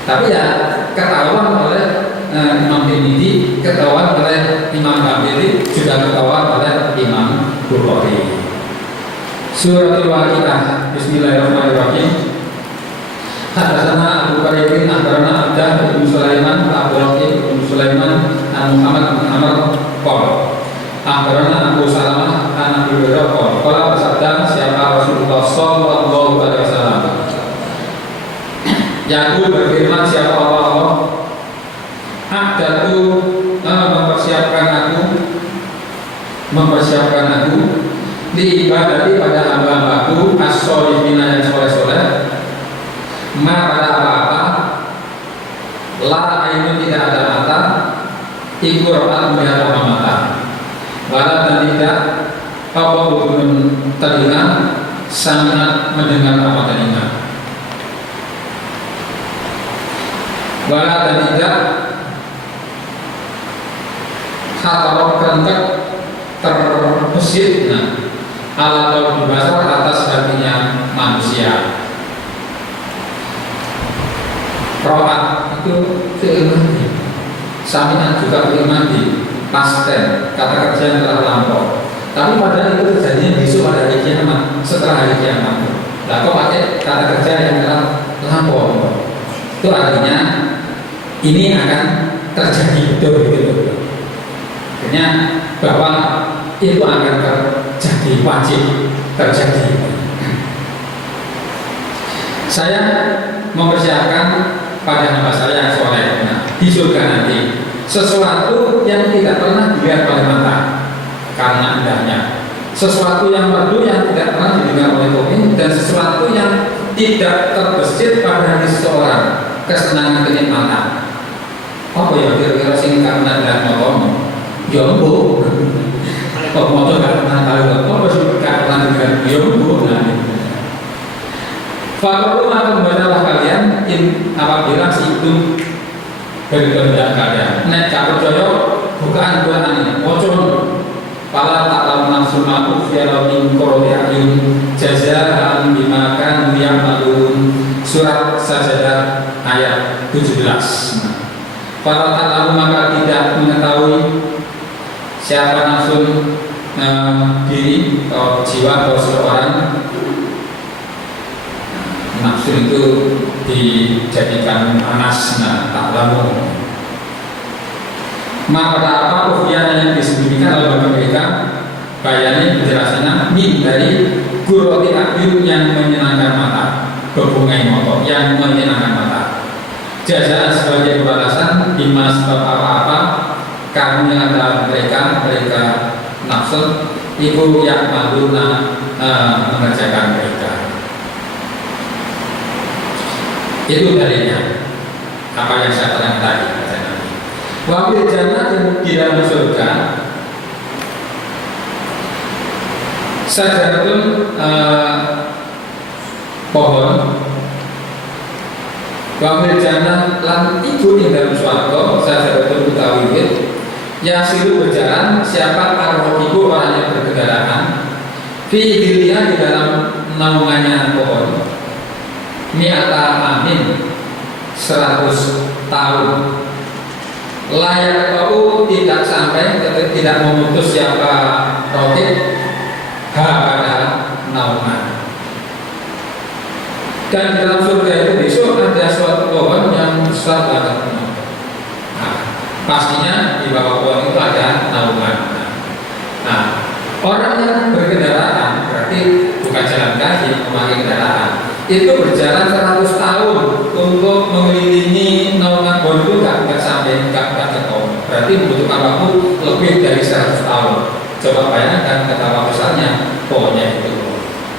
Tapi ya ketahuan oleh Imam Tirmidzi, ketahuan oleh Imam Ghazali, juga ketahuan oleh Imam Bukhari. Suratul Waqiah. Bismillahirrahmanirrahim. Hadatsana Abu Bakar bin Akhbarana Abdah bin Sulaiman, Abu Raqib bin Sulaiman, an Muhammad bin Amr qala akhbarana Abu Salamah an Abi Hurairah qala bersabda siapa Rasulullah sallallahu alaihi wasallam yang berfirman siapa Allah A'datu mempersiapkan aku di ibadati pada hamba-hambaku as-solihina yang soleh-soleh ma pada apa-apa la ainun tidak ada mata iku ro'at melihat apa mata wala dan tidak apa hubungan telinga sangat mendengar apa telinga wala dan tidak khatarok kerentek terbesit alat atau dibasar atas hatinya manusia. Rohat itu fi'il samian juga fi'il madi pasten, kata kerja yang telah lampau. Tapi padahal itu terjadinya besok pada hari kiamat, setelah hari kiamat. Nah, kok pakai kata kerja yang telah lampau? Itu artinya ini akan terjadi betul. Artinya bahwa itu akan terjadi, wajib terjadi. Saya mempersiapkan pada hamba saya yang soleh di surga nanti sesuatu yang tidak pernah dilihat oleh mata karena indahnya, sesuatu yang merdu yang tidak pernah didengar oleh kuping, dan sesuatu yang tidak terbesit pada hati seseorang kesenangan kenikmatan. Apa ya kira-kira sing karena dan motor? Jombo. Kok motor gak pernah tahu apa sih karena dengan jombo? Fakru maka membacalah kalian apabila si itu berkehendak kalian. Nek gak percaya bukaan Quran ini. Wocon pala tak lalu langsung aku fi'al min qurrati ayun jazaan bima kanu ya'malun. Surat Sajadah ayat 17. Pala tak lalu maka tidak mengetahui siapa langsung diri atau jiwa atau seorang. Nafsu itu dijadikan anas, tak lamu. Maka apa kufian yang disembunyikan oleh mereka, bayani penjelasannya min dari guroti abyun yang menyenangkan mata, berbungai motor yang menyenangkan mata. Jazaan sebagai balasan dimas sebab apa-apa karena adalah mereka nafsu ibu yang maduna mengerjakan mereka. Itu dalilnya apa yang saya terang tadi. Wabil jannah di dalam surga sajaratun pohon. Wabil jannah lan iku di dalam surga sajaratun utawiyit yang silu berjalan siapa arwahiku orang yang berkendaraan fi dirinya di dalam naungannya pohon mi'ata amin 100 tahun layak kau tidak sampai tidak memutus siapa rokit pada naungan. Dan di dalam surga itu besok ada suatu pohon yang besar banget. Pastinya di bawah pohon itu ada naungan. Orang yang berkendaraan berarti bukan jalan kaki memakai kendaraan itu berjalan 100 tahun untuk mengelilingi naungan pohon itu nggak sampai nggak ketemu. Berarti membutuhkan waktu lebih dari 100 tahun. Coba bayangkan betapa besarnya pohonnya itu.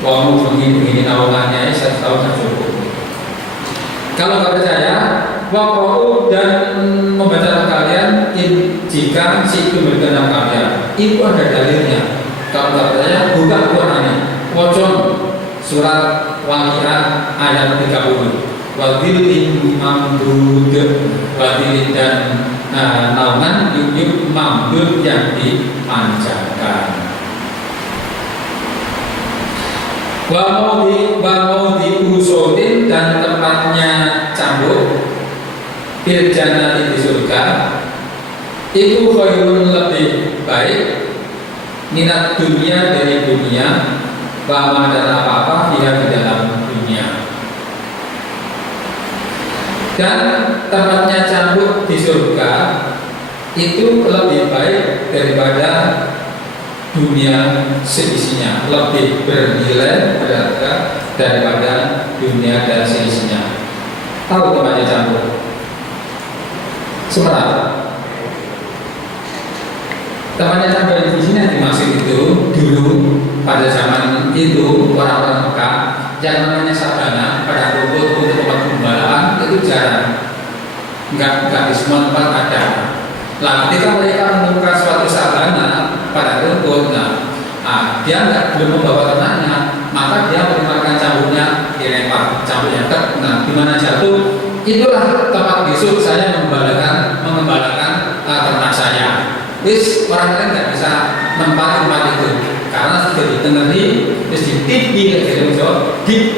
Wong begini naungannya 100 tahun nggak cukup. Kalau nggak percaya, waktu dan membaca kalian jika si itu berkenan kalian itu ada dalilnya. Kalau nggak percaya, buka Qurannya. Wocon surat Waqiah ayat 30. Wadilin mamdud, wadilin dan naungan yuk mamdud yang dipanjangkan. Wa mau diusotin dan tempatnya cambuk fil jannati di surga itu khairun lebih baik minat dunia dari dunia bahwa ada apa-apa dia di dalam dunia. Dan tempatnya cambuk di surga itu lebih baik daripada dunia seisinya, lebih bernilai berharga daripada dunia dan seisinya. Tahu tempatnya cambuk? Sementara tempatnya cambuk di sini dimaksud itu dulu pada zaman itu orang-orang Mekah yang namanya sabana pada rumput untuk tempat pembalaan itu jarang, nggak di semua tempat ada. Lah ketika mereka menemukan suatu sabana pada rumput, dia belum membawa ternaknya, maka dia menggunakan cambuknya dilempar, cambuknya di mana jatuh itulah tempat besok saya mengembalakan ternak saya. Terus orang lain nggak bisa tempat itu karena sudah ditengahi, terus ditipi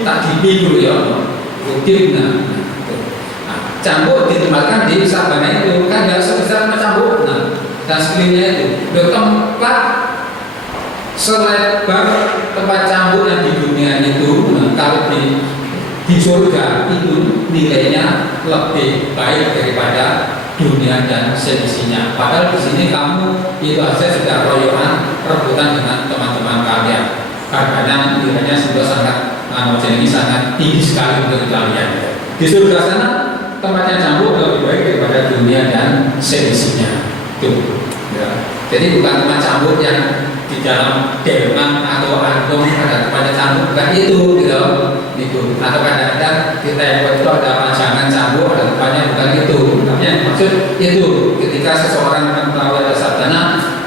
tak dipi dulu ya, cambuk ditempatkan di sabana itu kan nggak sebesar cambuk, dan sekelilingnya itu tempat selebar tempat cambuk yang di dunia itu, kalau di surga itu nilainya lebih baik daripada dunia dan seisinya. Padahal di sini kamu itu aja sudah royoan rebutan dengan teman-teman kalian. Kadang-kadang nilainya sudah sangat ini sangat tinggi sekali untuk kalian. Di surga sana tempatnya cambuk lebih baik daripada dunia dan seisinya. Tuh. Ya. Jadi bukan tempat cambuk yang di dalam delman atau angklung ada tempatnya cambuk, bukan itu gitu. Itu atau kadang-kadang di tembok itu ada pajangan cambuk, ada tempatnya, bukan itu. Tapi yang maksud itu ketika seseorang mengetahui ada sabdana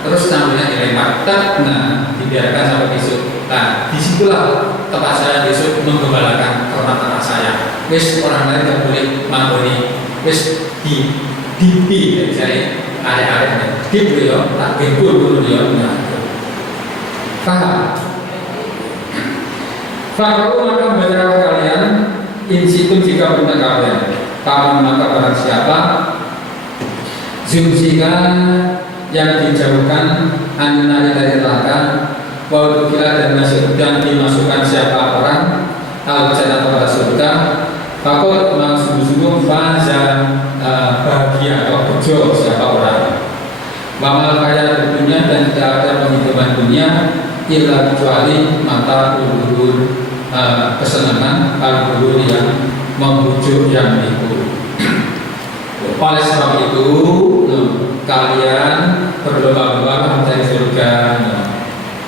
terus cambuknya dilempar, nah dibiarkan sampai besok. Nah disitulah tempat saya besok menggembalakan kehormatan saya. Wis orang lain tidak boleh menggoni, wis di misalnya ada gitu ya, tak gempur dulu ya. Nah, paham? Fakru maka baca kalian insitum jika benar kalian kamu maka barang siapa zumsika yang dijauhkan anina dari neraka waudukila dan dimasukkan siapa orang al-jannah pada surga fakut sungguh-sungguh faza bahagia atau bejo siapa orang wamal kaya dunia dan tidak ada penghidupan dunia illa kecuali mata ulur kesenangan al-ulur yang membujuk yang itu. Oleh sebab itu kalian berlomba-lomba mencari surga.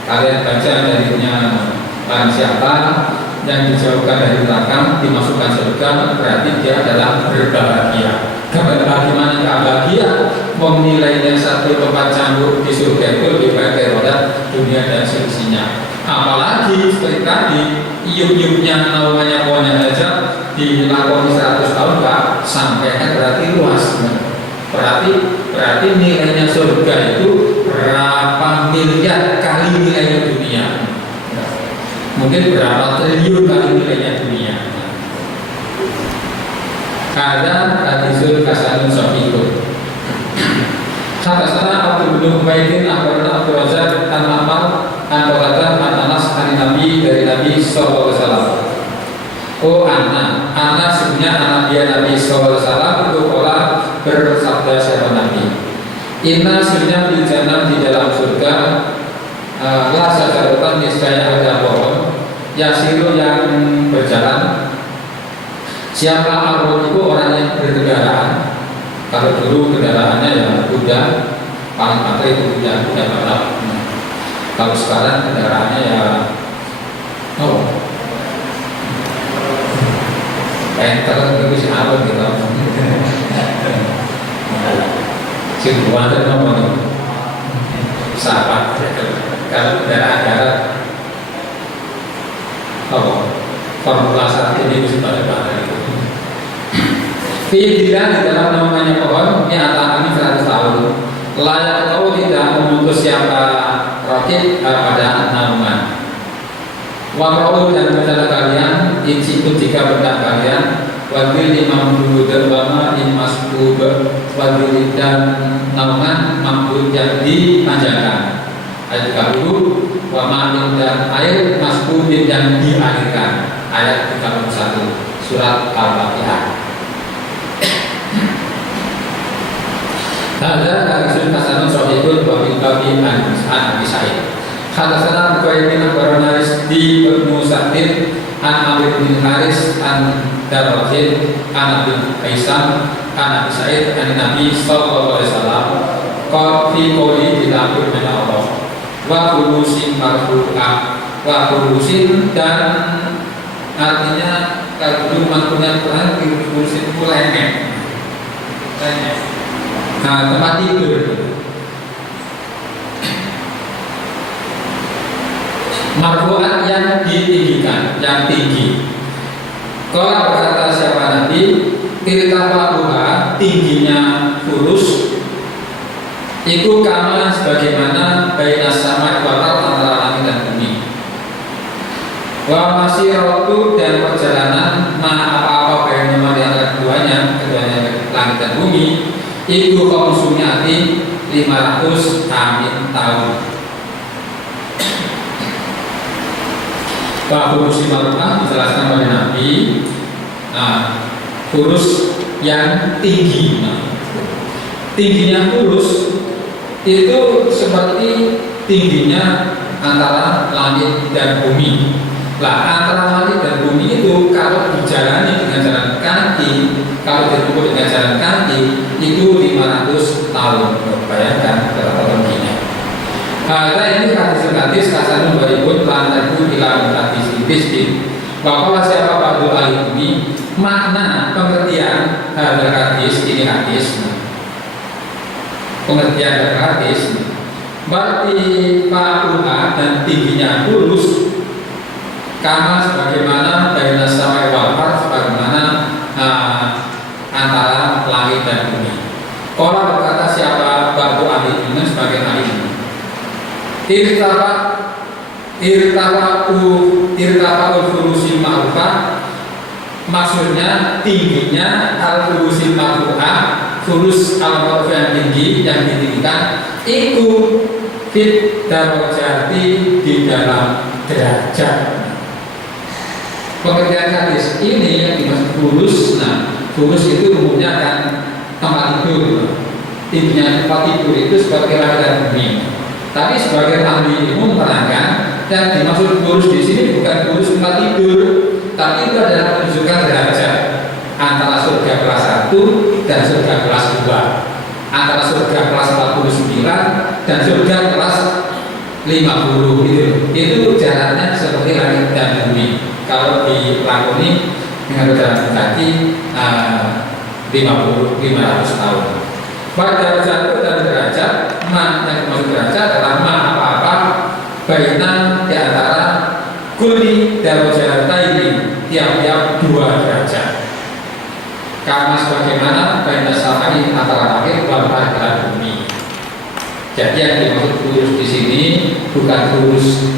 Kalian baca darinya siapa yang dijauhkan dari neraka dimasukkan surga, berarti dia adalah berbahagia. Bagaimana bahagia? Menilainya satu tempat cambuk di surga itu lebih baik daripada dunia dan seisinya. Apalagi seperti tadi, iup-iupnya namanya pohonnya aja dilakoni 100 tahun nggak sampai, kan berarti luas. Berarti nilainya surga itu berapa miliar kali nilainya dunia. Mungkin berapa triliun kali nilainya dunia. Ada hadisul kasanun sahihun. Kata-kata Abdul bin Ubaidin akhbarana Abdul Razak an Ma'mar an Qatadah an Anas an Nabi dari Nabi sallallahu alaihi wasallam. Oh Anna sebenarnya anak dia Nabi sallallahu alaihi wasallam itu pola bersabda siapa Nabi. Inna sebenarnya di jannah di dalam surga la sajaratan niscaya ada pohon yasiru yang berjalan. Siapa arwah itu orang yang berkendaraan. Kalau dulu kendaraannya ya kuda, paling pakai itu kuda balap. Kalau sekarang kendaraannya ya penter itu sih apa gitu. Cipuan itu namanya sahabat. Kalau kendaraan darat Formula 1 ini mesti pada itu. Fi'idillah di dalam namanya pohon ini atas 100 tahun. Layak tahu tidak memutus siapa rakib pada naungan. Wakra'u dan bacalah kalian insitu jika benar kalian wadil imam dulu dan wama imasku wadil dan naungan mampu yang dipanjangkan. Ayat 30 wama dan air masku yang dialirkan. Ayat 31 surat Al-Fatihah. Ada hadisul hasanun sahihun wa bil babi an Abi Sa'id. Hadatsana Bukhari bin Abrahamis di Ibnu Sa'id an Amr bin Haris an Darwajin an Abi Aisyah an Abi Sa'id an Nabi sallallahu alaihi wasallam qala fi qouli dilapur min Allah wa khulusin marfu'ah wa khulusin dan artinya kalau punya Quran khulusin itu lenyek. Nah, tempat tidur marfu'an yang ditinggikan, yang tinggi. Kalau berkata siapa Nabi, irtafaquha tingginya kurus itu kama sebagaimana bainas sama wal antara langit dan bumi. Wa masiratu dan perjalanan apa-apa bainama di antara keduanya langit dan bumi itu konsumsi 500 amin tahun. Pak kurus marufah dijelaskan oleh Nabi. Kurus yang tinggi. Tingginya kurus itu seperti tingginya antara langit dan bumi. Antara langit dan bumi itu kalau dijalani dengan jalan kaki, kalau ditempuh dengan jalan kaki itu 500 tahun. Bayangkan berapa tingginya. Ada ini hadis kasanun baribun lantai ilam hadis ibiskin. Bahwa siapa Abdul Ali ini makna pengertian hadis ini hadis. Pengertian dari hadis berarti pa'uha dan tingginya lurus karena sebagaimana dari nasawai wafat sebagaimana antara langit dan bumi. Orang berkata siapa batu ahli ini sebagai ahli ini irtafa furusi ma'rufah, maksudnya tingginya al-furusi ma'rufah, fulus al-ma'ruf yang tinggi yang ditinggikan itu fit darajati di dalam derajat. Pengertian hadis ini yang dimaksud fulus, fulus itu umumnya kan tempat tidur. Tingginya tempat tidur itu sebagai langit dan bumi. Tapi sebagai ahli ilmu menerangkan yang dimaksud fulus di sini bukan fulus tempat tidur, tapi itu adalah menunjukkan derajat antara surga kelas 1 dan surga kelas 2, antara surga kelas 49 dan surga kelas 50 itu jaraknya seperti langit dan bumi. Kalau dilakoni dengan jalan kaki 500 tahun. Pada derajat itu dan derajat yang dimaksud derajat adalah apa-apa baina di antara kulli darajataini, tiap-tiap 2 derajat. Karena sebagaimana baina samai antara langit dan bumi. Jadi yang dimaksud lurus di sini bukan lurus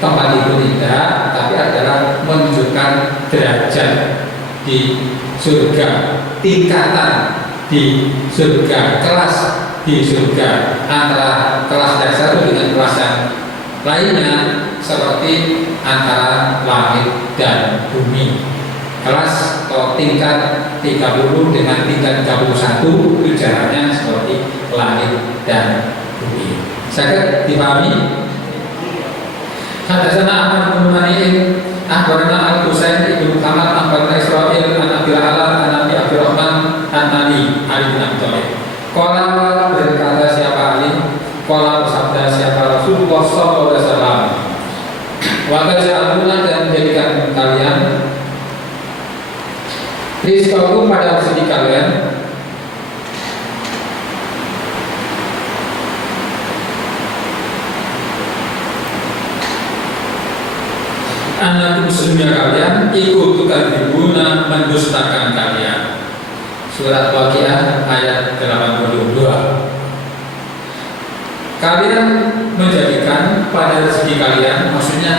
tempat itu tidak, tapi adalah menunjukkan derajat di surga, tingkatan di surga, kelas di surga antara kelas yang satu dengan kelas yang lainnya, seperti antara langit dan bumi. Kelas atau tingkat 30 dengan tingkat 31 itu jaraknya seperti langit dan bumi. Saya dipahami? Hadatsana Ahmad bin Mani'in akhbarana Al-Husain ibnu Muhammad akhbarana Israil an Abi Ala an Abi Abdurrahman an Ali bin Abi Thalib. Qala berkata siapa Ali? Qala bersabda siapa Rasulullah sallallahu alaihi wasallam. Wa taj'aluna dan menjadikan kalian rizqakum pada rezeki kalian anak muslimnya kalian ikut tukar dibuna mendustakan kalian. Surat Waqiah ayat 82. Kalian menjadikan pada rezeki kalian, maksudnya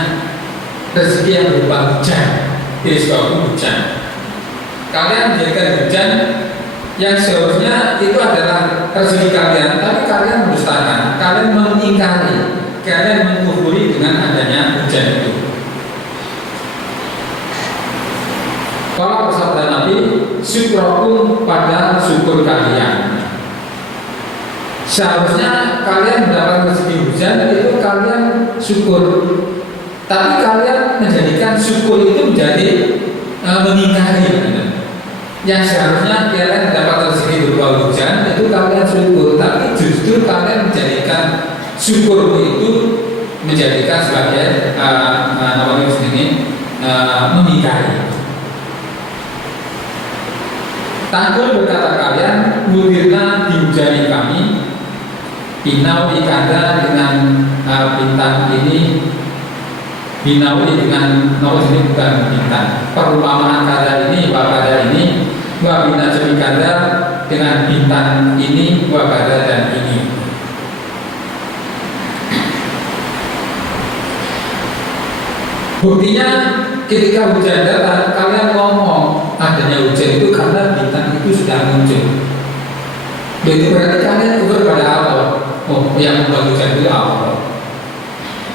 rezeki yang berupa hujan, rizqakum hujan. Kalian menjadikan hujan yang seharusnya itu adalah rezeki kalian, tapi kalian mendustakan, kalian mengingkari, kalian mengkufuri dengan adanya hujan itu. Kalau bersabda Nabi, syukrakum pada syukur kalian. Seharusnya kalian mendapat rezeki hujan itu kalian syukur, tapi kalian menjadikan syukur itu menjadi mengingkari. Yang seharusnya kalian mendapat rezeki berupa hujan itu kalian syukur, tapi justru kalian menjadikan syukur itu menjadikan sebagai mengingkari. Tanggul berkata kalian, mudirna dihujani kami, binau ikada dengan bintang ini, binau dengan nomor ini bukan bintang. Perumpamaan kada ini, wakada ini, wabina jemikada dengan bintang ini, wakada dan ini. Buktinya ketika hujan datang, kalian ngomong adanya hujan itu karena bintang itu sudah muncul. Itu berarti kalian kufur pada Allah. Oh, yang membuat hujan itu Allah.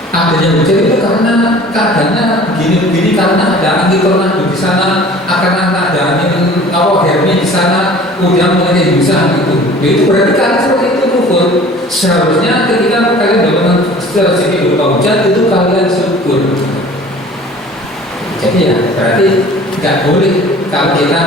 Adanya hujan itu karena keadaannya begini-begini, karena ada angin tornado di sana, akan ada angin Hermi di sana, kemudian mengenai hujan itu. Itu berarti kalian seperti itu kufur. Seharusnya ketika kalian dapat rezeki berupa hujan itu kalian syukur. Jadi ya berarti nggak boleh kalau kita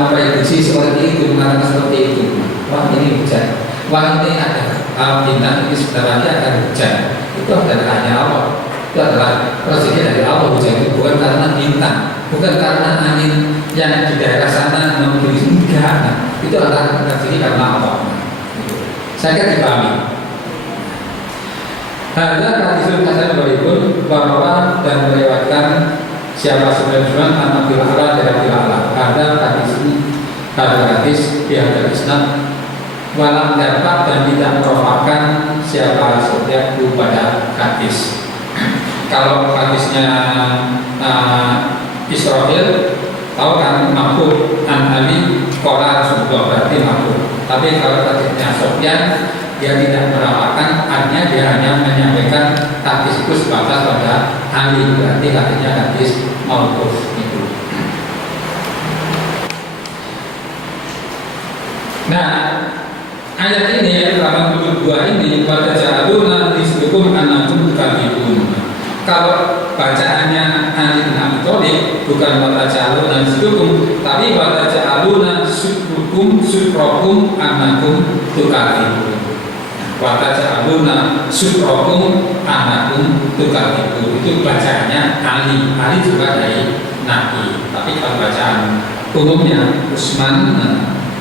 memprediksi seperti itu, mengatakan seperti itu. Wah ini hujan, wah ini ada bintang ini sebentar lagi akan hujan, itu adalah hanya Allah, itu adalah rezeki dari Allah. Hujan itu bukan karena bintang, bukan karena angin yang di daerah sana memberi, enggak. Nah, itu adalah rezeki karena Allah. Saya kira dipahami. Hadza hadisul hasan berikut bahwa dan melewatkan siapa sebenarnya anak bilala dari bilala. Ada hadis ini, ada hadis di hadis Islam walam dapat dan tidak merupakan siapa setiap pada hadis. Kalau hadisnya Israel, tahu kan makhluk an Ali kola Rasulullah berarti makhluk. Tapi kalau hadisnya Sofyan, dia tidak merawakan, artinya dia hanya menyampaikan hadis itu sebatas pada Ali, berarti hadisnya hadis mauquf itu. Nah, ayat ini ayat 82 ini pada jaluna disebut anakum kadibun. Kalau bacaannya Ali bin Abi Thalib bukan pada jaluna disebut, tapi pada jaluna suprokum anakum tukadibun. Wata ja'aluna suprokum anakum tukadibun. Itu bacaannya Ali. Ali juga dari Nabi. Tapi kalau bacaan umumnya Utsman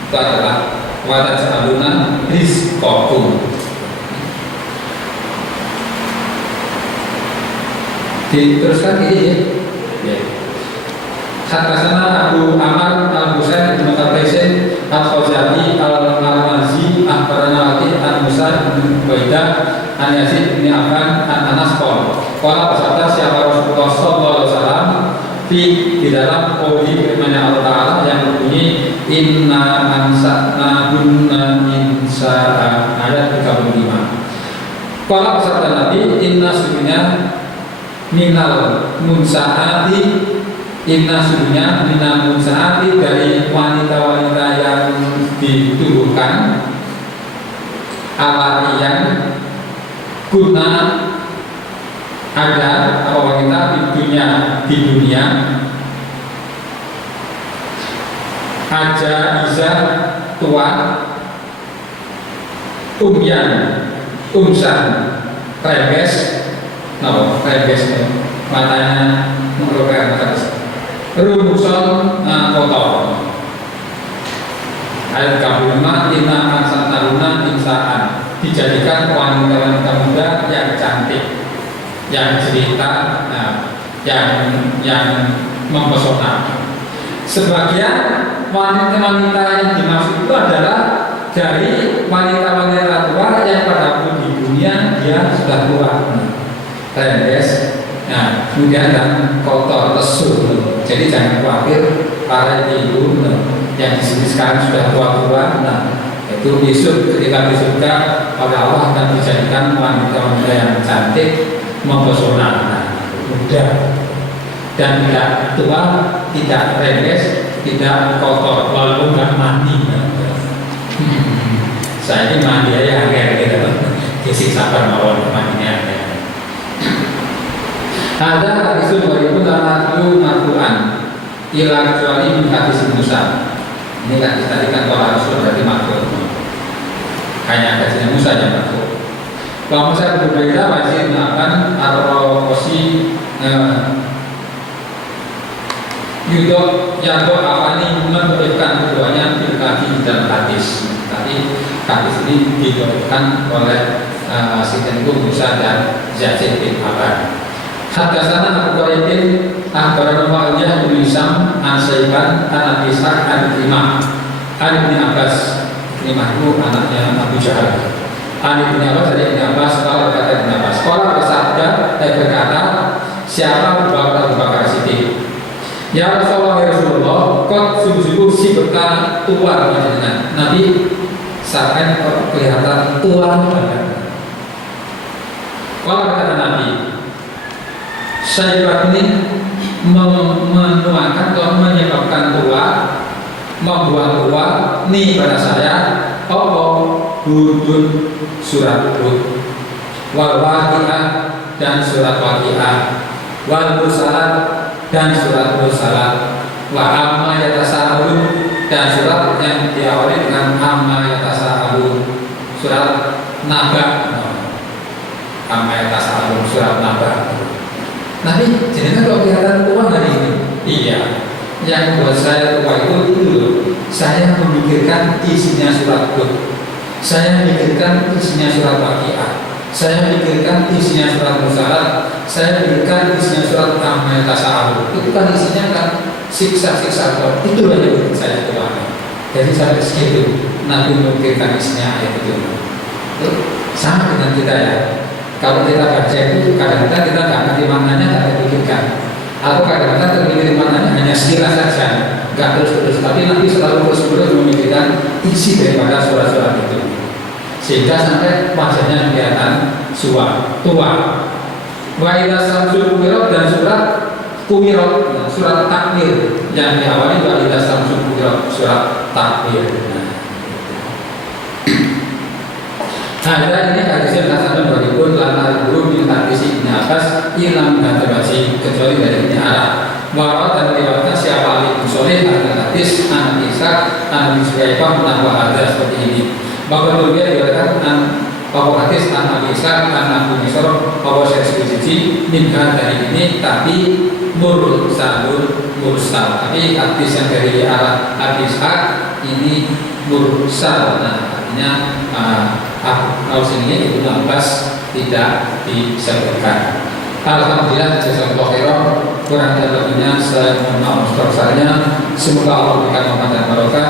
itu adalah wata ja'aluna rizqakum. Diteruskan ini ya. Haddatsana Abu Amr al-Husain bin Qaisin al-Khazali al-Marwazi akhbarana Musa bin Ubaidah an Yazid bin Affan an Anas qala bersabda siapa Rasulullah sallallahu alaihi wasallam di dalam qauli firman Allah Taala yang berbunyi inna ansana kunna insa'a ayat 35. Qala bersabda Nabi inna sunnah minal munsaati inna sunnah minal munsaati dari wanita-wanita yang ditubuhkan ala yang guna ada wanita di dunia aja iza tua umyan umsan rebes rebes matanya mengeluarkan atas rumuson kotor. Ayat 35 inna ansan taruna insaan dijadikan wanita-wanita muda yang cantik, yang cerita, yang mempesona. Sebagian wanita-wanita yang dimaksud itu adalah dari wanita-wanita tua yang pada di dunia dia sudah tua, rendes, kemudian dan kotor lesu. Jadi jangan khawatir para ibu yang di sini sekarang sudah tua-tua, itu besok ketika di surga oleh Allah akan dijadikan wanita-wanita yang cantik, mempesona, muda dan tidak tua, tidak rendes, tidak kotor, walaupun nggak mandi. Saya ini mandi aja agak-agak disiksa mawon mandinya. Ada hadis itu lama dulu marfu'an ila kecuali min hadis Musa. Ini kan tadi kan kalau Rasul berarti makhluk. Hanya hadisnya Musa yang makhluk. Kalau Musa berbeda masih melakukan arrokosi yudok yago awani memberikan keduanya bilkati dalam hadis. Tapi hadis ini diberikan oleh Siddiq Musa dan Yazid bin Aban. Haddatsana Abu Quraibin akhbarana Mu'awiyah bin Hisam an Saiban an Abi Ishaq an Imam an Ibnu Abbas. Imam itu anaknya Abu Jahal. An Ibnu Abbas dari Ibnu Abbas kalau kata Ibnu Abbas kalau bersabda berkata siapa Abu Bakar Siddiq ya Rasulullah kok sungguh-sungguh si berkah tua dengan Nabi saat kok kelihatan tua banget. Kalau kata Nabi saya ini menuangkan atau menyebabkan tua, membuat tua nih pada saya Hudun surat Hud, wal waqi'ah dan surat waqi'ah, wal mursalat dan surat mursalat, wa amma yatasaalun dan surat yang diawali dengan amma yatasaalun, surat Naba, Amaya Tasawuf surat Naba. Nanti jenengan kalau kelihatan tua hari ini, iya. Yang buat saya tua itu loh. Saya memikirkan isinya surat Hud, saya memikirkan isinya surat Waqiah, saya memikirkan isinya surat Musalat, saya memikirkan isinya surat Amaya Tasawuf. Itu kan isinya kan siksa-siksa Allah. Itu yang bikin saya tua. Jadi sampai segitu Nabi memikirkan isinya ayat itu. Sama dengan kita ya. Kalau kita baca itu kadang-kadang kita nggak ngerti maknanya, nggak terpikirkan. Atau kadang-kadang terpikir maknanya hanya sekilas saja, nggak terus-terus. Tapi nanti selalu terus-terus memikirkan isi daripada surat-surat itu, sehingga sampai wajahnya kelihatan tua. Wa idza samsul kuwirat dan surat kuwirat, surat takwir yang diawali wa idza samsul kuwirat, surat takwir. Nah, ini hadisnya berdasarkan 2000 lantar guru min hadis Ibnu Abbas ilam hadis kecuali dari Ibnu Arab. Bahwa dan riwayatkan siapa ahli musoleh ada hadis an Isa an Syaifah menambah hadis seperti ini. Bahwa dia dikatakan bahwa hadis an Isa an Abu Misor bahwa saya setuju minha dari ini tapi mursal. Tapi hadis yang dari hadis ini mursal. Nah, artinya kasus ini Ibnu Abbas tidak disebutkan. Alhamdulillah, jazakallahu khairan. Kurang dan lebihnya saya mohon maaf sebesar-besarnya. Semoga Allah memberikan rahmat dan barokah.